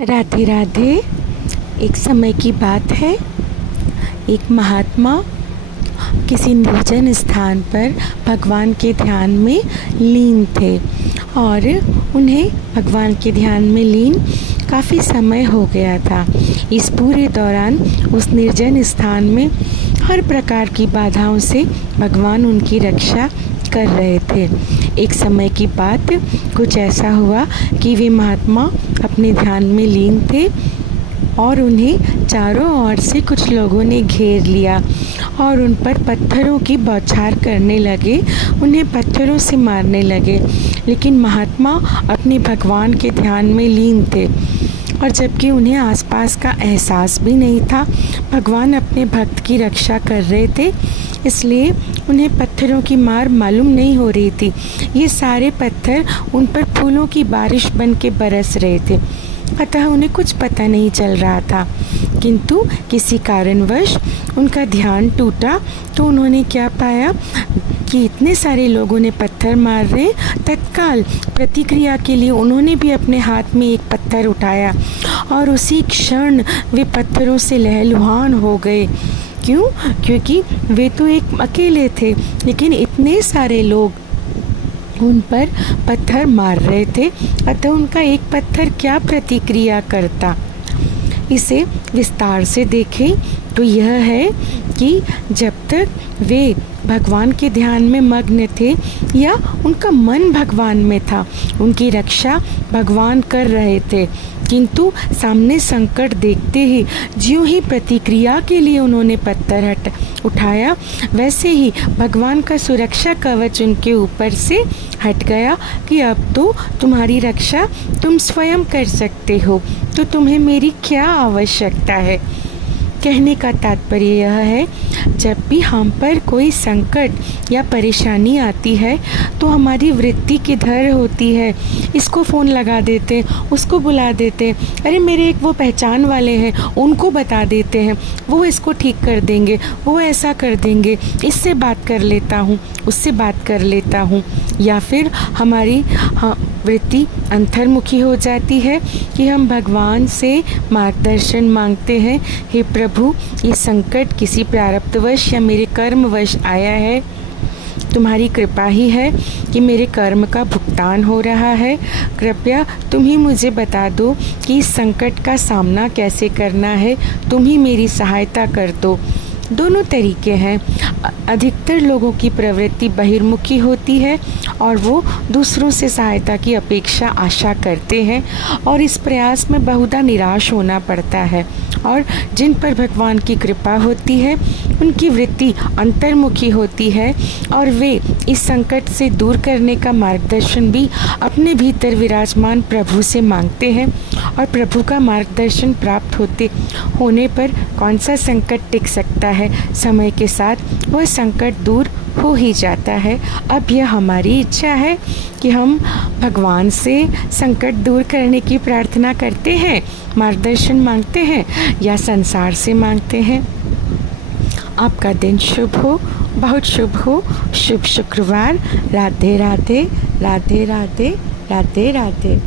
राधे राधे। एक समय की बात है, एक महात्मा किसी निर्जन स्थान पर भगवान के ध्यान में लीन थे और उन्हें भगवान के ध्यान में लीन काफ़ी समय हो गया था। इस पूरे दौरान उस निर्जन स्थान में हर प्रकार की बाधाओं से भगवान उनकी रक्षा कर रहे थे। एक समय की बात कुछ ऐसा हुआ कि वे महात्मा अपने ध्यान में लीन थे और उन्हें चारों ओर से कुछ लोगों ने घेर लिया और उन पर पत्थरों की बौछार करने लगे, उन्हें पत्थरों से मारने लगे। लेकिन महात्मा अपने भगवान के ध्यान में लीन थे और जबकि उन्हें आसपास का एहसास भी नहीं था, भगवान अपने भक्त की रक्षा कर रहे थे, इसलिए उन्हें पत्थरों की मार मालूम नहीं हो रही थी। ये सारे पत्थर उन पर फूलों की बारिश बन के बरस रहे थे, अतः उन्हें कुछ पता नहीं चल रहा था। किंतु किसी कारणवश उनका ध्यान टूटा तो उन्होंने क्या पाया कि इतने सारे लोगों ने पत्थर मार रहे। तत्काल प्रतिक्रिया के लिए उन्होंने भी अपने हाथ में एक पत्थर उठाया और उसी क्षण वे पत्थरों से लहलुहान हो गए। क्यों? क्योंकि वे तो एक अकेले थे, लेकिन इतने सारे लोग उन पर पत्थर मार रहे थे, अतः उनका एक पत्थर क्या प्रतिक्रिया करता। इसे विस्तार से देखें तो यह है कि जब तक वे भगवान के ध्यान में मग्न थे या उनका मन भगवान में था, उनकी रक्षा भगवान कर रहे थे, किंतु सामने संकट देखते ही ज्यों ही प्रतिक्रिया के लिए उन्होंने पत्थर उठाया, वैसे ही भगवान का सुरक्षा कवच उनके ऊपर से हट गया कि अब तो तुम्हारी रक्षा तुम स्वयं कर सकते हो, तो तुम्हें मेरी क्या आवश्यकता है। कहने का तात्पर्य यह है, जब भी हम पर कोई संकट या परेशानी आती है तो हमारी वृत्ति किधर होती है। इसको फ़ोन लगा देते, उसको बुला देते, अरे मेरे एक वो पहचान वाले हैं, उनको बता देते हैं, वो इसको ठीक कर देंगे, वो ऐसा कर देंगे, इससे बात कर लेता हूँ, उससे बात कर लेता हूँ। या फिर हमारी वृत्ति अंतर्मुखी हो जाती है कि हम भगवान से मार्गदर्शन मांगते हैं, हे प्रभु, ये संकट किसी प्रारब्धवश या मेरे कर्मवश आया है, तुम्हारी कृपा ही है कि मेरे कर्म का भुगतान हो रहा है, कृपया तुम ही मुझे बता दो कि इस संकट का सामना कैसे करना है, तुम ही मेरी सहायता कर दो। दोनों तरीके हैं। अधिकतर लोगों की प्रवृत्ति बहिर्मुखी होती है और वो दूसरों से सहायता की अपेक्षा आशा करते हैं और इस प्रयास में बहुधा निराश होना पड़ता है। और जिन पर भगवान की कृपा होती है उनकी वृत्ति अंतर्मुखी होती है और वे इस संकट से दूर करने का मार्गदर्शन भी अपने भीतर विराजमान प्रभु से मांगते हैं। और प्रभु का मार्गदर्शन प्राप्त होने पर कौन सा संकट टिक सकता है। समय के साथ वह संकट दूर हो ही जाता है। अब यह हमारी इच्छा है कि हम भगवान से संकट दूर करने की प्रार्थना करते हैं, मार्गदर्शन मांगते हैं, या संसार से मांगते हैं। आपका दिन शुभ हो, बहुत शुभ हो। शुभ शुक्रवार। राधे राधे, राधे राधे, राधे राधे।